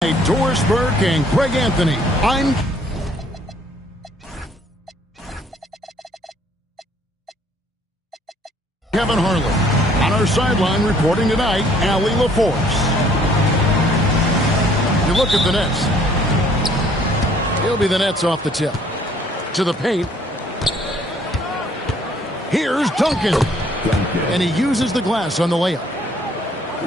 Doris Burke and Greg Anthony. I'm Kevin Harlan. On our sideline reporting tonight, Allie LaForce. You look at the Nets. It'll be the Nets off the tip. To the paint. Here's Duncan. And he uses the glass on the layup.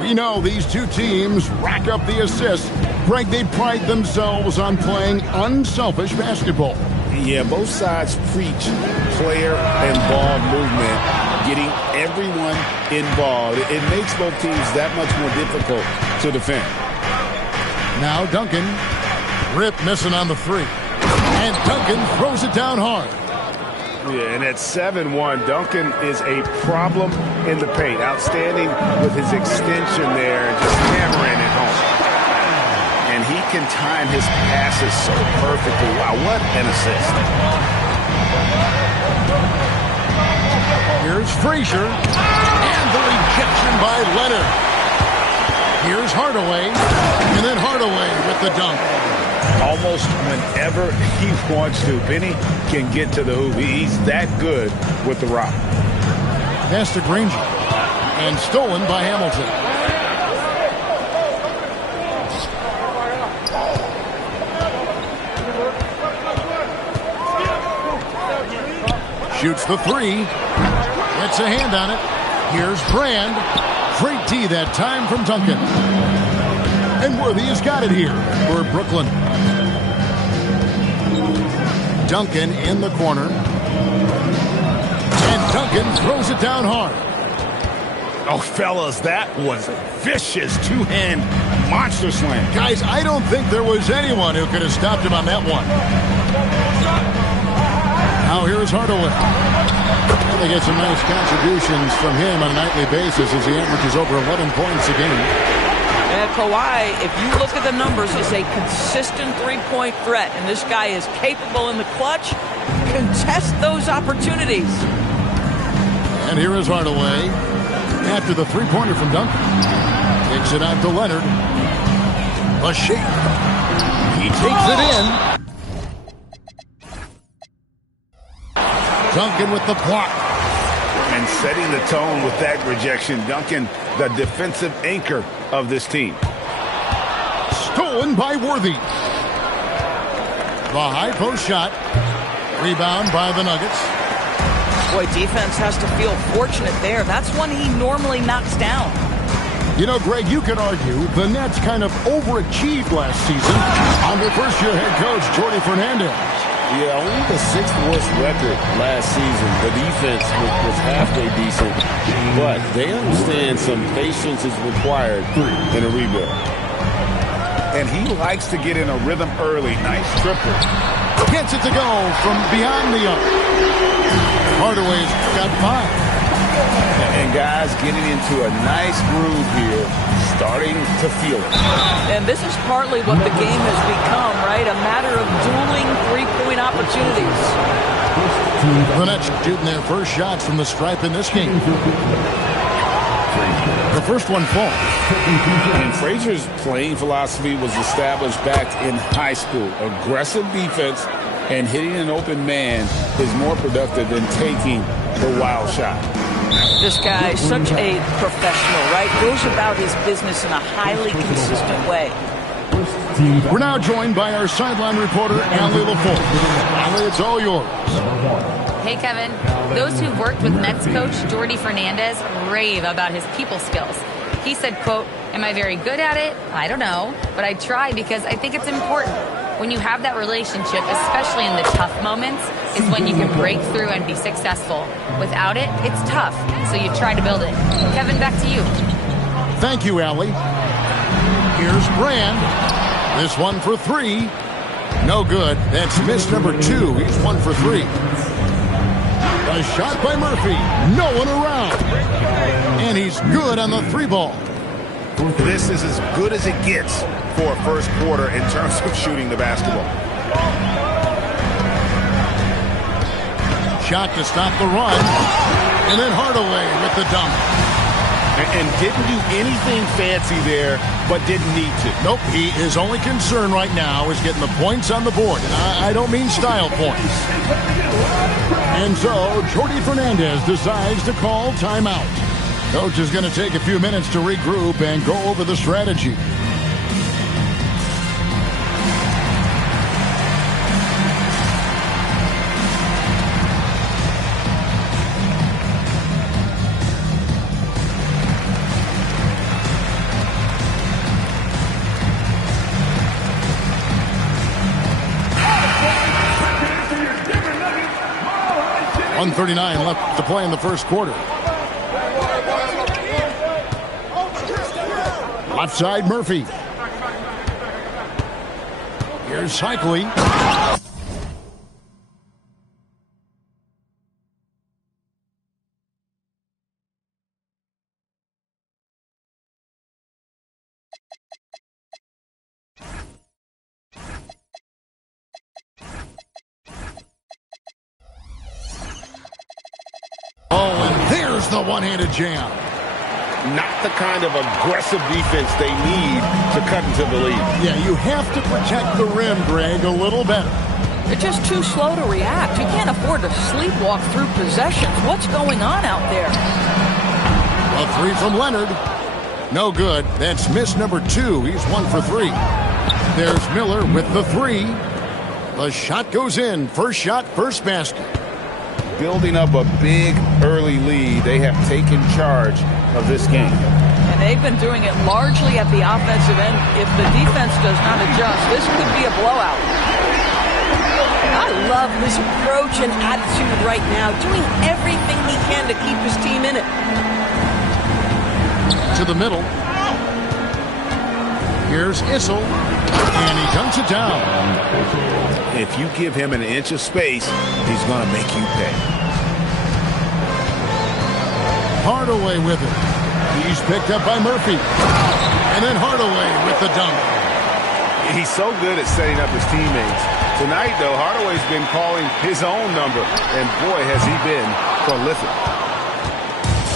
We know these two teams rack up the assists. Greg, they pride themselves on playing unselfish basketball. Yeah, both sides preach player and ball movement, getting everyone involved. It makes both teams that much more difficult to defend. Now Duncan. Rip missing on the three. And Duncan throws it down hard. Yeah, and at 7-1, Duncan is a problem in the paint. Outstanding with his extension there, just hammering it home. And he can time his passes so perfectly. Wow, what an assist. Here's Frazier. And the rejection by Leonard. Here's Hardaway. And then Hardaway with the dunk. Almost whenever he wants to. Penny can get to the hoop. He's that good with the rock. Pass to Granger. And stolen by Hamilton. Shoots the three. Gets a hand on it. Here's Brand. Great D that time from Duncan. And Worthy has got it here for Brooklyn. Duncan in the corner. And Duncan throws it down hard. Oh, fellas, that was a vicious two-hand monster slam. Guys, I don't think there was anyone who could have stopped him on that one. Now here's Hardaway. And they get some nice contributions from him on a nightly basis as he averages over 11 points a game. And Kawhi, if you look at the numbers, is a consistent three-point threat. And this guy is capable in the clutch. Contest those opportunities. And here is Hardaway. After the three-pointer from Duncan. Takes it out to Leonard. A shake. He takes it in. Duncan with the block. And setting the tone with that rejection. Duncan, the defensive anchor of this team. Stolen by Worthy. The high post shot. Rebound by the Nuggets. Boy, defense has to feel fortunate there. That's one he normally knocks down. You know, Greg, you could argue the Nets kind of overachieved last season under first-year head coach Jordi Fernandez. Yeah, only the 6th worst record last season. The defense was halfway decent, but they understand some patience is required in a rebuild. And he likes to get in a rhythm early. Nice triple. Gets it to go from beyond the arc. Hardaway's got 5. And guys getting into a nice groove here, starting to feel it. And this is partly what the game has become, right? A matter of dueling three-point opportunities. The Nets shooting their first shots from the stripe in this game. The first one falls. And Frazier's playing philosophy was established back in high school. Aggressive defense and hitting an open man is more productive than taking the wild shot. This guy is such a professional, right? Goes about his business in a highly consistent way. We're now joined by our sideline reporter, Allie LaForce. Allie, it's all yours. Hey, Kevin. Those who've worked with Nets coach Jordi Fernandez rave about his people skills. He said, quote, "Am I very good at it? I don't know, but I try because I think it's important. When you have that relationship, especially in the tough moments, is when you can break through and be successful. Without it, it's tough, so you try to build it." Kevin, back to you. Thank you, Allie. Here's Brand. This one for 3. No good. That's miss number 2. He's 1 for 3. A shot by Murphy. No one around. And he's good on the 3 ball. This is as good as it gets for a first quarter in terms of shooting the basketball. Shot to stop the run. And then Hardaway with the dunk. And didn't do anything fancy there, but didn't need to. Nope, his only concern right now is getting the points on the board. And I don't mean style points. And so, Jordi Fernandez decides to call timeout. Coach is going to take a few minutes to regroup and go over the strategy. .139 left to play in the first quarter. Left side, Murphy. Here's Cycli. There's the one-handed jam. Not the kind of aggressive defense they need to cut into the lead. Yeah, you have to protect the rim, Greg, a little better. They're just too slow to react. You can't afford to sleepwalk through possessions. What's going on out there? A three from Leonard. No good. That's miss number 2. He's 1 for 3. There's Miller with the 3. The shot goes in. First shot, first basket. Building up a big early lead, they have taken charge of this game. And they've been doing it largely at the offensive end. If the defense does not adjust, this could be a blowout. I love his approach and attitude right now, doing everything he can to keep his team in it. To the middle. Here's Issel, and he dunks it down. If you give him an inch of space, he's going to make you pay. Hardaway with it. He's picked up by Murphy. And then Hardaway with the dunk. He's so good at setting up his teammates. Tonight, though, Hardaway's been calling his own number, and boy, has he been prolific.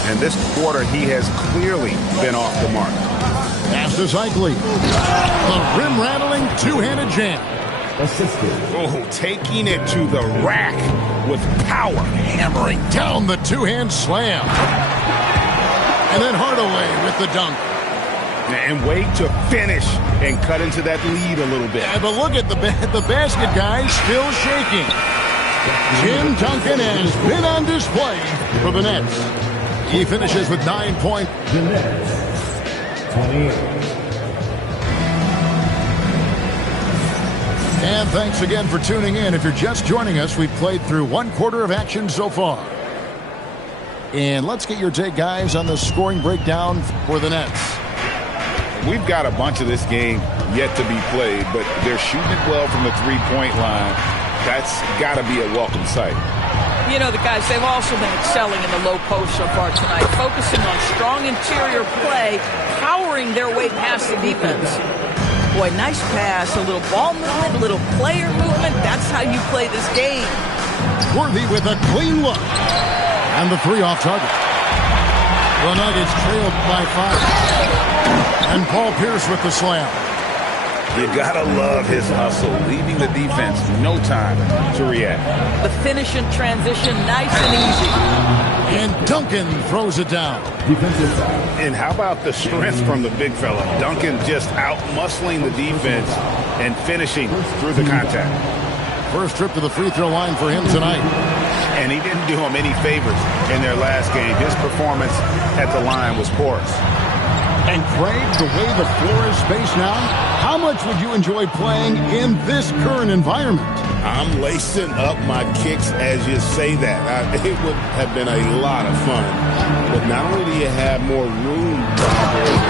And this quarter, he has clearly been off the mark. Pass to Cycli. The rim-rattling two-handed jam. Oh, taking it to the rack with power. Hammering down the two-hand slam. And then Hardaway with the dunk. And wait to finish and cut into that lead a little bit. Yeah, but look at the basket, guys, still shaking. Tim Duncan has been on display for the Nets. He finishes with 9 points. The Nets, 28. And thanks again for tuning in. If you're just joining us, we've played through 1 quarter of action so far. And let's get your take, guys, on the scoring breakdown for the Nets. We've got a bunch of this game yet to be played, but they're shooting it well from the three-point line. That's got to be a welcome sight. You know, the guys, they've also been excelling in the low post so far tonight, focusing on strong interior play, powering their way past the defense. Boy, nice pass, a little ball movement, a little player movement. That's how you play this game. Worthy with a clean look. And the 3 off target. The Nuggets trailed by 5. And Paul Pierce with the slam. You gotta love his hustle, leaving the defense no time to react. The finish and transition, nice and easy. And Duncan throws it down. And how about the strength from the big fella? Duncan just out-muscling the defense and finishing through the contact. First trip to the free throw line for him tonight. And he didn't do him any favors in their last game. His performance at the line was porous. And Craig, the way the floor is spaced now, how much would you enjoy playing in this current environment? I'm lacing up my kicks as you say that. It would have been a lot of fun. But not only do you have more room,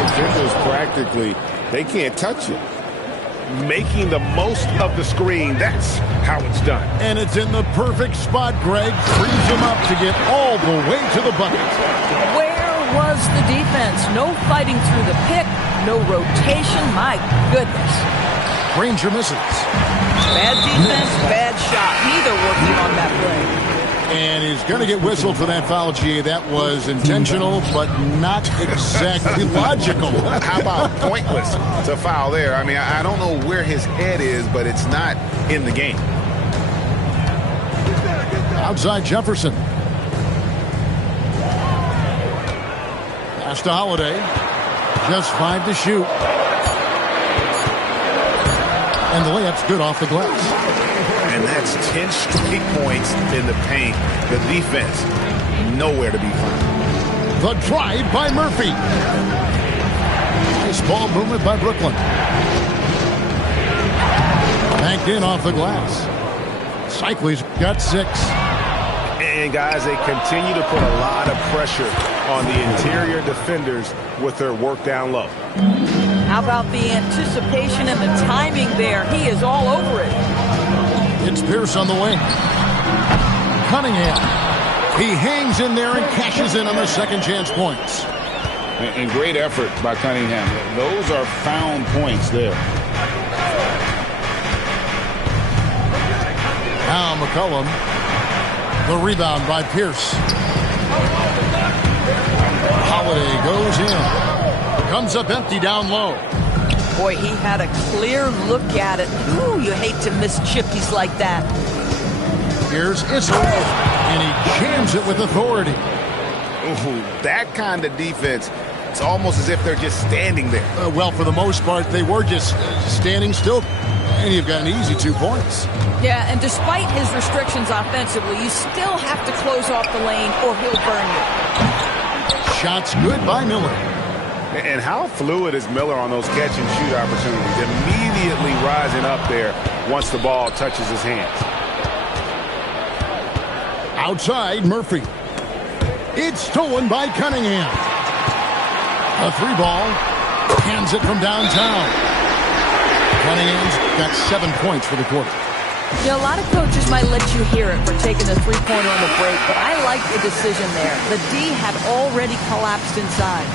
defenders practically, they can't touch you. Making the most of the screen, that's how it's done. And it's in the perfect spot, Greg. Frees him up to get all the way to the bucket. Where was the defense? No fighting through the pick, no rotation. My goodness. Granger misses. Bad defense, bad shot. Neither working on that play. And he's going to get whistled for that foul, G. That was intentional, but not exactly logical. How about pointless to foul there? I mean, I don't know where his head is, but it's not in the game. Outside Jefferson. Pass to Holiday. Just 5 to shoot. And the layup's good off the glass. And that's 10 straight points in the paint. The defense, nowhere to be found. The drive by Murphy. Nice ball movement by Brooklyn. Banked in off the glass. Cycly's got 6. And guys, they continue to put a lot of pressure on the interior defenders with their work down low. How about the anticipation and the timing there? He is all over it. It's Pierce on the wing. Cunningham. He hangs in there and cashes in on the second chance points. And great effort by Cunningham. Those are found points there. Now McCollum. The rebound by Pierce. Holiday goes in. Comes up empty down low. Boy, he had a clear look at it. Ooh, you hate to miss chippies like that. Here's Issel, and he jams it with authority. Ooh, that kind of defense, it's almost as if they're just standing there. Well, for the most part, they were just standing still, and you've got an easy 2 points. Yeah, and despite his restrictions offensively, you still have to close off the lane or he'll burn you. Shots good by Miller. And how fluid is Miller on those catch-and-shoot opportunities? Immediately rising up there once the ball touches his hands. Outside, Murphy. It's stolen by Cunningham. A 3-ball. Hands it from downtown. Cunningham's got 7 points for the quarter. You know, a lot of coaches might let you hear it for taking the three-pointer on the break, but I like the decision there. The D had already collapsed inside.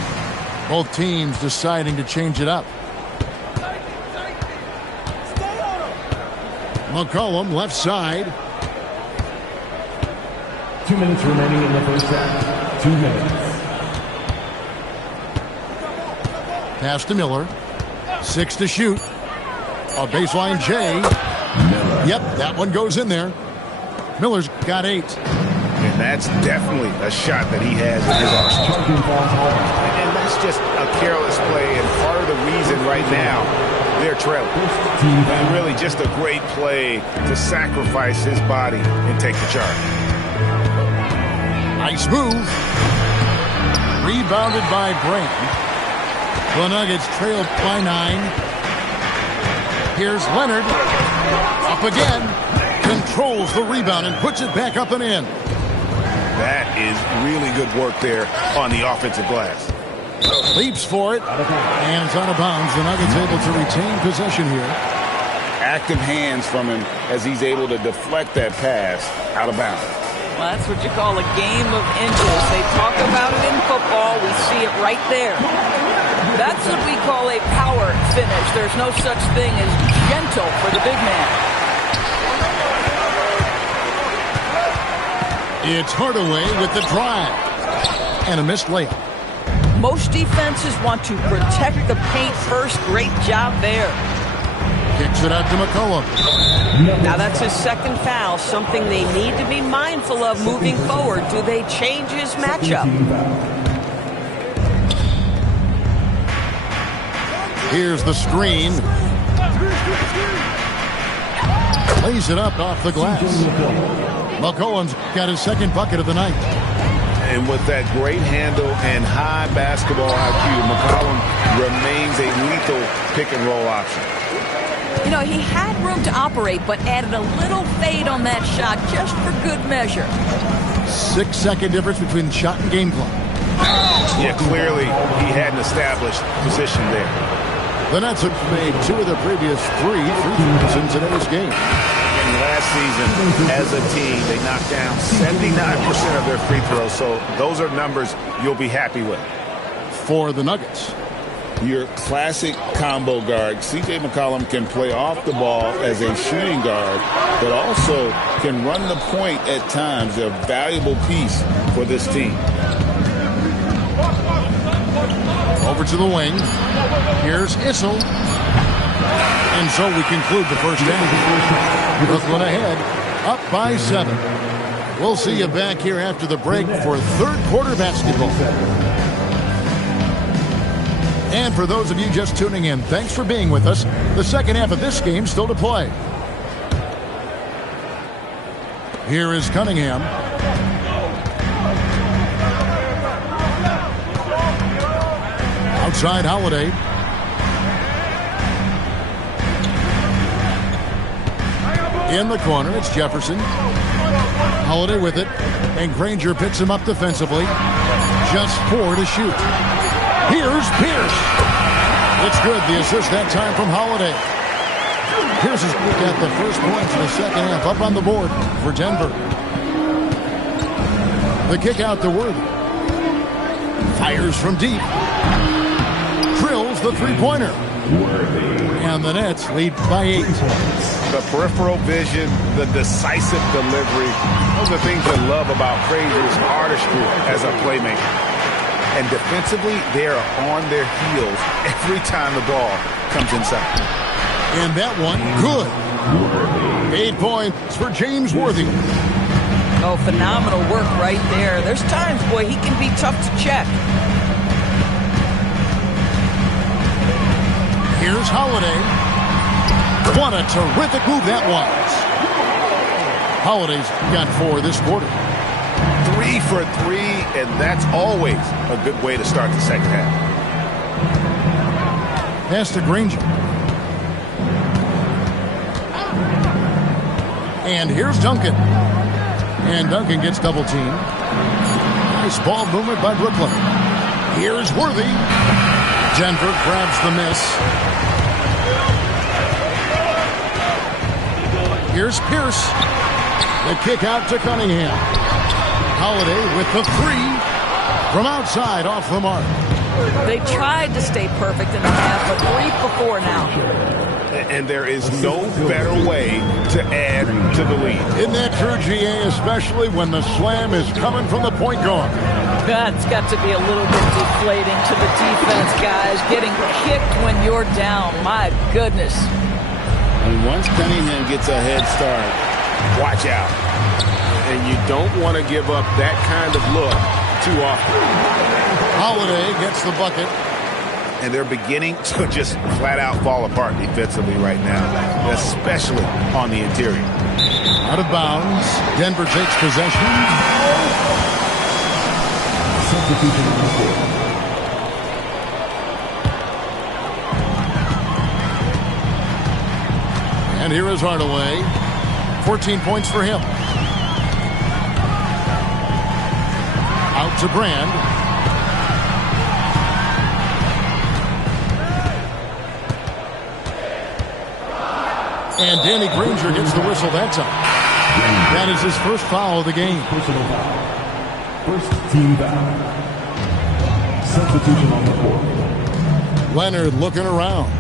Both teams deciding to change it up. McCollum left side. 2 minutes remaining in the first half. 2 minutes. Pass to Miller. 6 to shoot. A baseline J. Yep, that one goes in there. Miller's got 8. And that's definitely a shot that he has in his arsenal. And that's just a careless play, and part of the reason right now they're trailing. And really just a great play to sacrifice his body and take the charge. Nice move. Rebounded by Brand. The Nuggets trail by 9. Here's Leonard. Up again. Controls the rebound and puts it back up and in. That is really good work there on the offensive glass. Leaps for it. And it's out of bounds. The Nuggets able to retain possession here. Active hands from him as he's able to deflect that pass out of bounds. Well, that's what you call a game of inches. They talk about it in football. We see it right there. That's what we call a power finish. There's no such thing as gentle for the big man. It's Hardaway with the drive. And a missed layup. Most defenses want to protect the paint first. Great job there. Kicks it out to McCollum. Now that's his second foul, something they need to be mindful of moving forward. Do they change his matchup? Here's the screen. Lays it up off the glass. McCollum's got his second bucket of the night. And with that great handle and high basketball IQ, McCollum remains a lethal pick-and-roll option. You know, he had room to operate, but added a little fade on that shot just for good measure. 6-second difference between the shot and game clock. Yeah, clearly he had an established position there. The Nets have made 2 of their previous 3 free throws in today's game. And last season, as a team, they knocked down 79% of their free throws, so those are numbers you'll be happy with. For the Nuggets. your classic combo guard. C.J. McCollum can play off the ball as a shooting guard, but also can run the point at times. A valuable piece for this team. Over to the wing. Here's Issel. And so we conclude the first half. Brooklyn ahead, up by 7. We'll see you back here after the break for third quarter basketball. And for those of you just tuning in, thanks for being with us. The second half of this game still to play. Here is Cunningham. Outside Holiday. In the corner, it's Jefferson. Holiday with it. And Granger picks him up defensively. Just 4 to shoot. Here's Pierce. It's good. The assist that time from Holiday. Pierce has got the first points in the second half up on the board for Denver. The kick out to Worthy. Fires from deep. Drills the three-pointer. And the Nets lead by 8. The peripheral vision, the decisive delivery. Those are things you love about Frazier's artistry as a playmaker. And defensively, they are on their heels every time the ball comes inside. And that one, good. 8 points for James Worthy. Oh, phenomenal work right there. There's times, boy, he can be tough to check. Here's Holiday. What a terrific move that was. Holiday's got 4 this quarter. 3 for 3, and that's always a good way to start the second half. Pass to Granger. And here's Duncan. And Duncan gets double teamed. Nice ball movement by Brooklyn. Here's Worthy. Denver grabs the miss. Here's Pierce. The kick out to Cunningham. Holiday with the 3 from outside off the mark. They tried to stay perfect in the half, but 3 for 4 now. And there is no better way to add to the lead. Isn't that true, GA, especially when the slam is coming from the point guard? That's got to be a little bit deflating to the defense, guys. Getting kicked when you're down. My goodness. And once Cunningham gets a head start, Watch out. And you don't want to give up that kind of look too often. Holiday gets the bucket. And they're beginning to just flat out fall apart defensively right now, especially on the interior. Out of bounds. Denver takes possession. Substitution on the court. And here is Hardaway. 14 points for him. Out to Brand. And Danny Granger gets the whistle that time. That is his first foul of the game. Personal foul. First team foul. Substitution on the court. Leonard looking around.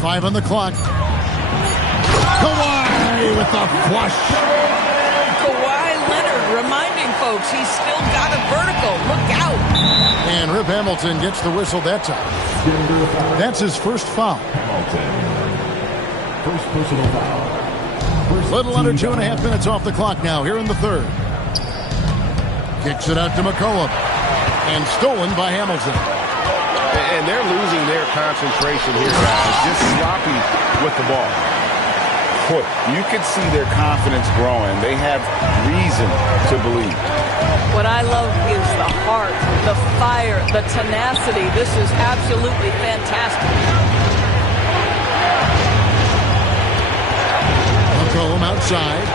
5 on the clock. Kawhi with the flush. Kawhi Leonard reminding folks he's still got a vertical. Look out. And Rip Hamilton gets the whistle that time. That's his first foul. Hamilton. First personal foul. First Little under team 2.5 minutes off the clock now here in the third. Kicks it out to McCollum. And stolen by Hamilton. And they're losing their concentration here, guys. Just sloppy with the ball. boy, you can see their confidence growing. They have reason to believe. What I love is the heart, the fire, the tenacity. This is absolutely fantastic. McCollum outside.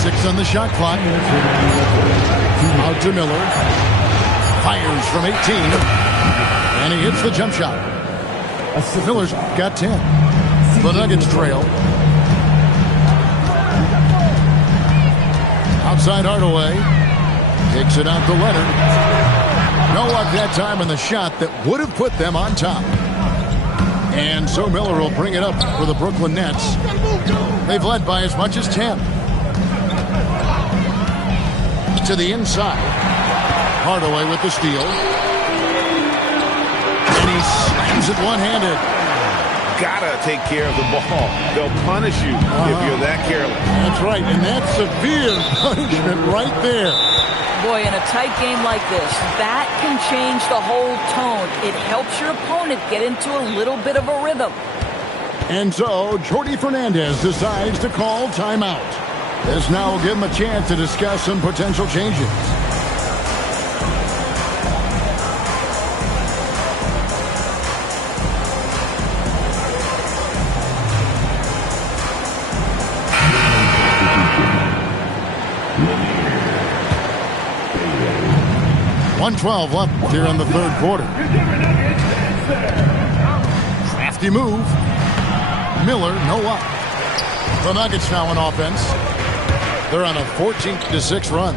6 on the shot clock. Out to Miller. Fires from 18. And he hits the jump shot. Miller's got 10. The Nuggets trail. Outside Hardaway. Takes it out to Leonard. No luck that time in the shot that would have put them on top. And so Miller will bring it up for the Brooklyn Nets. They've led by as much as 10. To the inside. Hardaway with the steal. And he slams it one-handed. Gotta take care of the ball. They'll punish you if you're that careless. That's right, and that's severe punishment right there. Boy, in a tight game like this, that can change the whole tone. It helps your opponent get into a little bit of a rhythm. And so, Jordi Fernandez decides to call timeout. This now will give him a chance to discuss some potential changes. .112 left here in the third quarter. Crafty move. Miller, no up. The Nuggets now on offense. They're on a 14-6 run.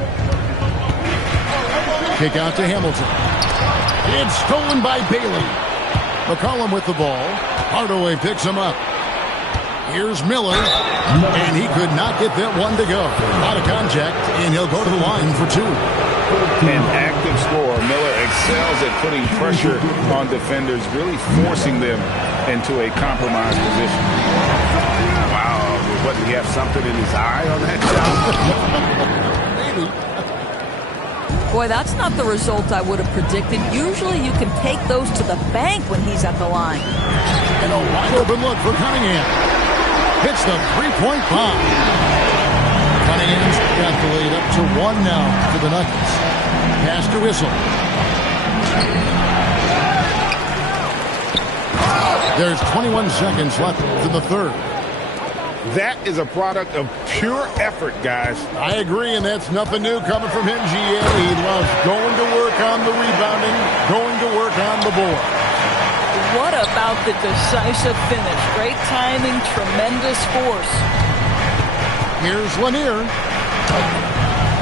Kick out to Hamilton. It's stolen by Bailey. McCollum with the ball. Hardaway picks him up. Here's Miller. And he could not get that one to go. Out of contact, and he'll go to the line for two. An active scorer. Miller excels at putting pressure on defenders, really forcing them into a compromised position. Wow, what, did he have something in his eye on that shot? Boy, that's not the result I would have predicted. Usually you can take those to the bank when he's at the line. And a wide open look for Cunningham. Hits the three-point bomb. Cunningham's got the lead up to one now for the Nuggets. Pass to Whistle. There's 21 seconds left in the third. That is a product of pure effort, guys. I agree, and that's nothing new coming from him, GA. He loves going to work on the rebounding, going to work on the board. What about the decisive finish? Great timing, tremendous force. Here's Lanier.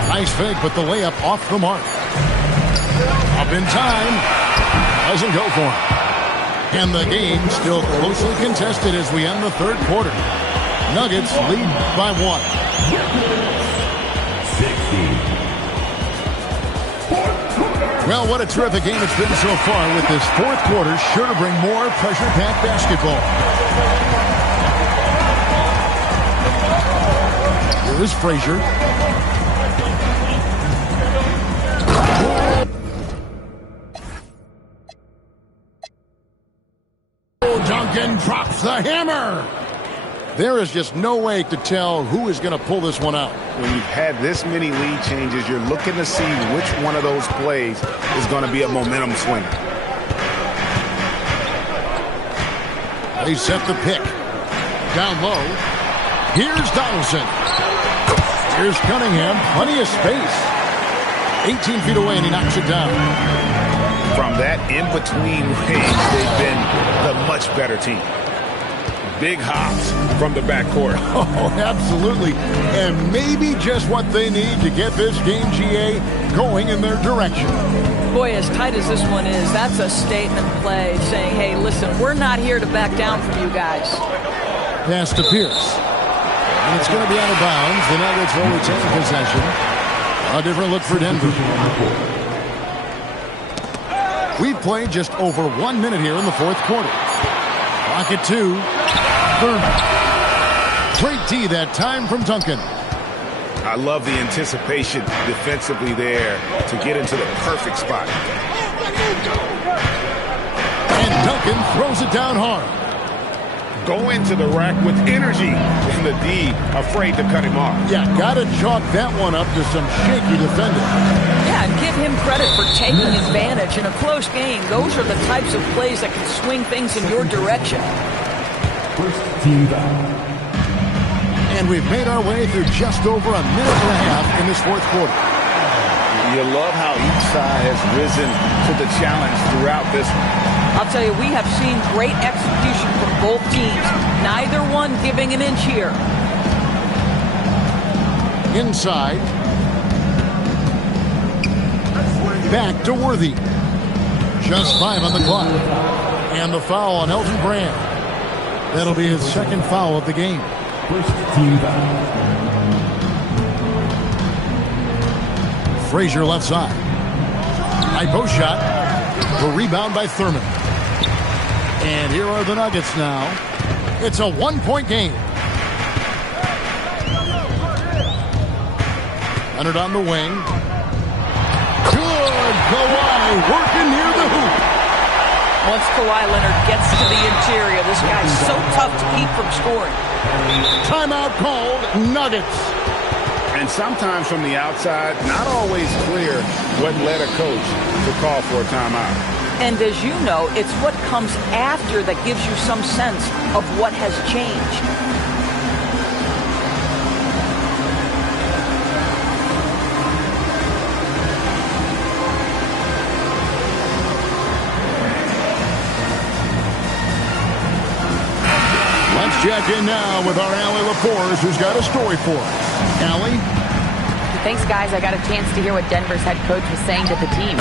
Nice fake, but the layup off the mark. Up in time. Doesn't go for him. And the game still closely contested as we end the third quarter. Nuggets lead by one. 60. Well, what a terrific game it's been so far, with this fourth quarter sure to bring more pressure-packed basketball. Here is Frazier. Duncan drops the hammer. There is just no way to tell who is going to pull this one out. When you've had this many lead changes, you're looking to see which one of those plays is going to be a momentum swinger. They set the pick. Down low. Here's Donaldson. Here's Cunningham. Plenty of space. 18 feet away, and he knocks it down. From that in-between range, they've been the much better team. Big hops from the backcourt. Oh, absolutely. And maybe just what they need to get this game, GA, going in their direction. Boy, as tight as this one is, that's a statement play saying, hey, listen, we're not here to back down from you guys. Pass to Pierce. And it's going to be out of bounds. The Nuggets will retain possession. A different look for Denver. We've played just over 1 minute here in the fourth quarter. Clock at 2. Great D that time from Duncan. I love the anticipation defensively there to get into the perfect spot. And Duncan throws it down hard. Go into the rack with energy, and the D afraid to cut him off. Yeah, gotta chalk that one up to some shaky defending. Yeah, and give him credit for taking advantage in a close game. Those are the types of plays that can swing things in your direction. First team foul. And we've made our way through just over a minute and a half in this fourth quarter. You love how each side has risen to the challenge throughout this one. I'll tell you, we have seen great execution from both teams. Neither one giving an inch here. Inside. Back to Worthy. Just 5 on the clock. And the foul on Elton Brand. That'll be his second foul of the game. First team foul. Frazier left side. High post shot. The rebound by Thurman. And here are the Nuggets now. It's a 1-point game. Leonard on the wing. Good. Kawhi working near the hoop. Once Kawhi Leonard gets to the interior, this guy's so tough to keep from scoring. Timeout called. Nuggets. And sometimes from the outside, not always clear what led a coach to call for a timeout. And as you know, it's what comes after that gives you some sense of what has changed. Let's check in now with our Allie LaForce, who's got a story for us. Allie? Thanks, guys. I got a chance to hear what Denver's head coach was saying to the team.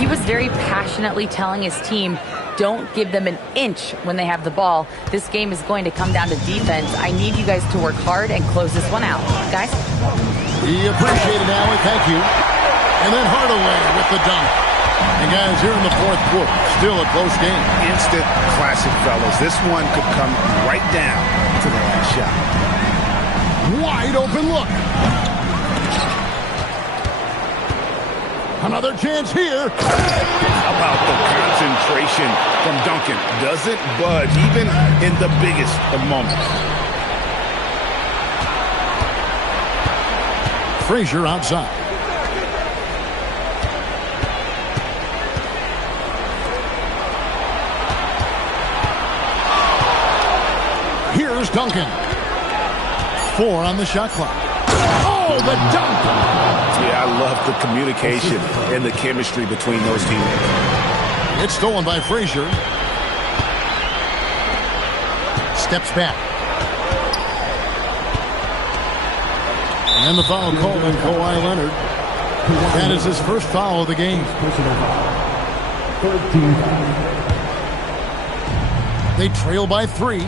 He was very passionately telling his team, don't give them an inch when they have the ball. This game is going to come down to defense. I need you guys to work hard and close this one out. Guys? We appreciate it, Allie. Thank you. And then Hardaway with the dunk. And guys, here in the fourth quarter, still a close game. Instant classic, fellas. This one could come right down to the last shot. Wide open look. Another chance here. How about the concentration from Duncan? Doesn't budge, even in the biggest of moments. Frazier outside. Here's Duncan. 4 on the shot clock. Oh, the dunk! Yeah, I love the communication and the chemistry between those teammates. It's stolen by Frazier. Steps back. And the foul called on Kawhi Leonard. That is his first foul of the game. Personal foul. Third team foul. They trail by 3.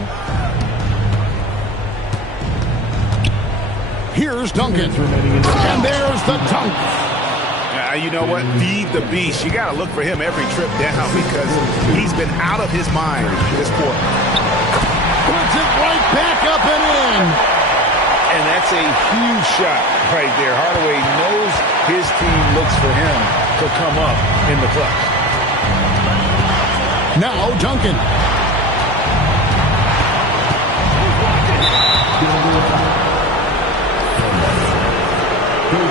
Here's Duncan. And there's the dunk. You know what? Feed the beast. You got to look for him every trip down because he's been out of his mind this quarter. Puts it right back up and in. And that's a huge shot right there. Hardaway knows his team looks for him to come up in the clutch. Now Duncan.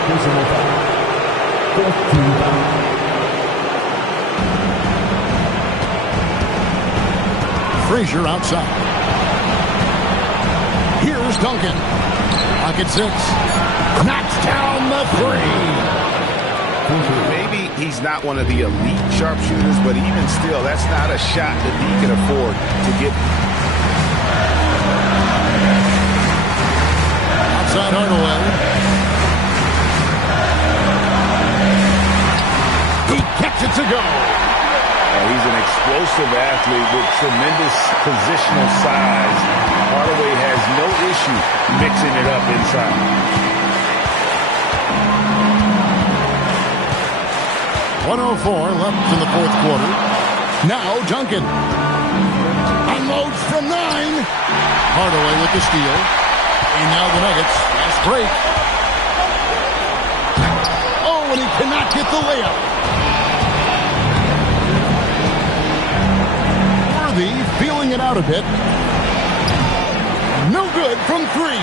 Personal foul. Fourth team foul. Frazier outside. Here's Duncan. Pocket 6. Knocks down the 3. Maybe he's not one of the elite sharpshooters, but even still, that's not a shot that he can afford to get. Outside Hardaway. He catches it to go. He's an explosive athlete with tremendous positional size. Hardaway has no issue mixing it up inside. 1:04 left in the fourth quarter. Now Duncan. Unloads from 9. Hardaway with the steal. And now the Nuggets. Fast break. Oh, and he cannot get the layup. Feeling it out a bit. No good from 3.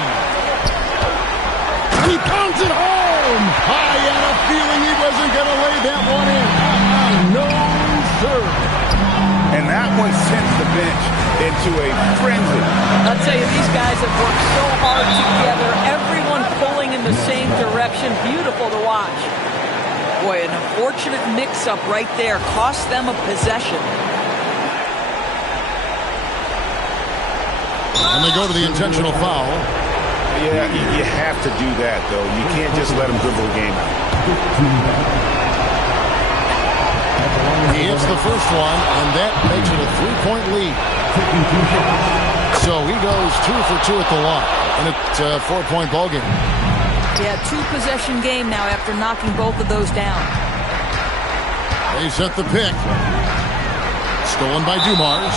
He pounds it home. I had a feeling he wasn't going to lay that one in. No, sir. And that one sends the bench into a frenzy. I'll tell you, these guys have worked so hard together. Everyone pulling in the same direction. Beautiful to watch. Boy, an unfortunate mix-up right there. Cost them a possession. And they go to the intentional foul. Yeah, you have to do that, though. You can't just let them dribble the game out. He hits the first one, and that makes it a 3-point lead. So he goes 2 for 2 at the line, and it's a 4-point ball game. Yeah, 2-possession game now after knocking both of those down. They set the pick. Stolen by Dumars.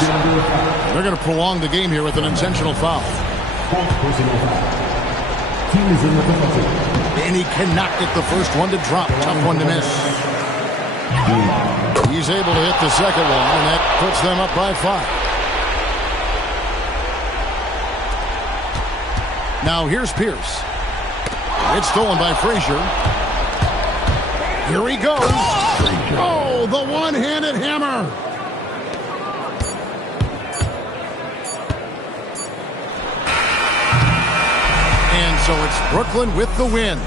They're going to prolong the game here with an intentional foul. Team is in the penalty. And he cannot get the first one to drop. Tough one to miss. He's able to hit the second one, and that puts them up by 5. Now here's Pierce. It's stolen by Frazier. Here he goes. Oh, the one-handed hammer. And so it's Brooklyn with the win.